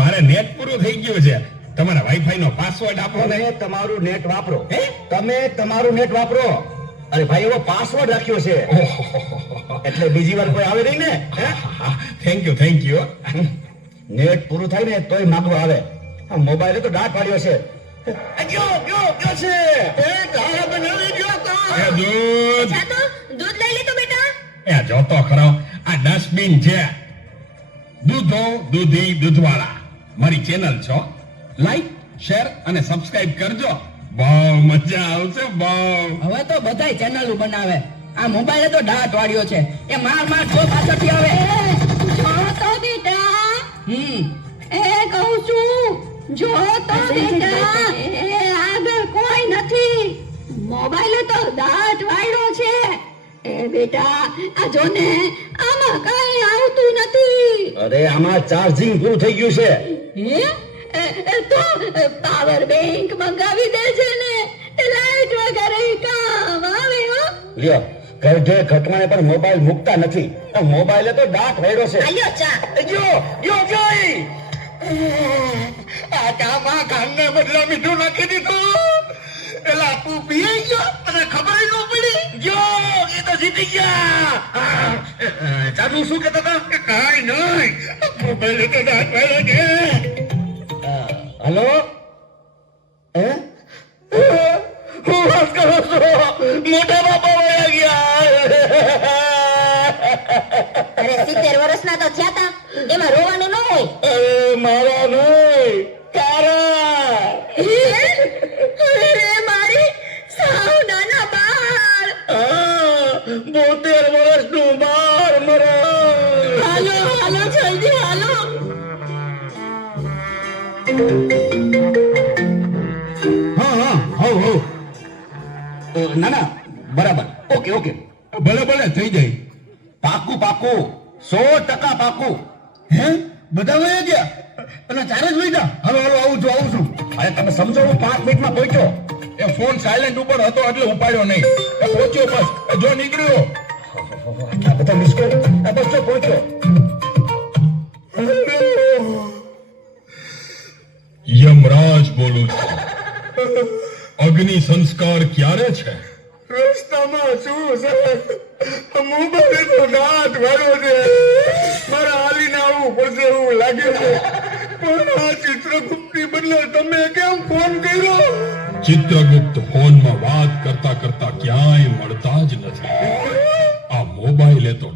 મારે નેટ પૂરું થઈ ગયું છે. તમારા વાઈફાઈ નો પાસવર્ડ આપો ને. તમે તમારું નેટ વાપરો. તમે તમારું નેટ વાપરો. અરે ભાઈ એવો પાસવર્ડ રાખ્યો છે એટલે બીજી વાર કોઈ આવે નહીં ને. થેન્ક યુ નેટ પૂરું થાય ને તોય માંગવો આવે. આ મોબાઈલે તો દાંત પાડ્યો છે. ગયો છે એ ચા બનાવી ગયો તો. એ દૂધ જાતો દૂધ લઈ લે તો બેટા. એ જોતો ખરો આ ડસ્ટબિન છે. દૂધો દૂધી દૂધવાળા મારી ચેનલ છો. લાઈક શેર અને સબસ્ક્રાઇબ કરજો. બહુ મજા આવશે બહુ. હવે તો બધાય ચેનલો બનાવે. આ મોબાઈલે તો દાંત વાળ્યો છે. એ માર જો પાછળથી આવે. જો તો બેટા એ કહું છું જો તો બેટા એ આગળ કોઈ નથી. મોબાઈલે તો દાંત વાળ્યો છે. એ બેટા આ જો ને આમાં કઈ આવતું નથી. અરે આમાં ચાર્જિંગ પૂરું થઈ ગયું છે. તો પાવર બેંક મંગાવી દે છે ને લાઈટ વગર કામ આવે હો. લ્યો ઘરડે ઘટમાને પણ મોબાઈલ મૂકતા નથી. મોબાઈલે તો દાંત વાળ્યો છે. આલ્યો ચા. ગયો આ કામા કાનને બદલા મીઠું નાખી દીધું. એલા તું પી ગયો અને ખબર ન પડી. એ તો જીતી ગયા. જાદુ શું કહેતા હતા? કાઈ નહીં મોબાઈલ તો દાંત વાળ્યો છે. હેલો હું વાત કરો છો? મોટા બાપા વયા ગયા. અરે 70 વર્ષના તો થયા તા. એમાં રોવાનું ન હોય. અરે મારા નહીં તારા. અરે મારી સાવ નાના બાળ. 72 વર્ષનું બાર મરા. હાલો જલ્દી હાલો. ના બરાબર. ઓકે ભલે થઈ જાય. પાકું 100% પાકું. હે બધા વયા ગયા અને ચારે જ વયા. હાલો આવું છું. અરે તમે સમજો હું 5 મિનિટમાં પહોંચ્યો. એ ફોન સાયલેન્ટ ઉપર હતો એટલે ઉપાડ્યો નહીં. એ પહોંચ્યો બસ. જો નીકળ્યો. આ બધા મિસ કોલ. બસ જો પહોંચ્યો. યમરાજ બોલું છું. અગ્નિ સંસ્કાર ક્યારે છે? રસ્તામાં શું છે? મોબાઈલ તો દાંત વાળો છે. મારા હાલીને આવવું પડશે એવું લાગે છે. પણ આ ચિત્રગુપ્તની બદલે તમે કેમ ફોન કર્યો? ચિત્રગુપ્ત ફોનમાં વાત કરતા ક્યાંય મળતા જ નથી. આ મોબાઈલે તો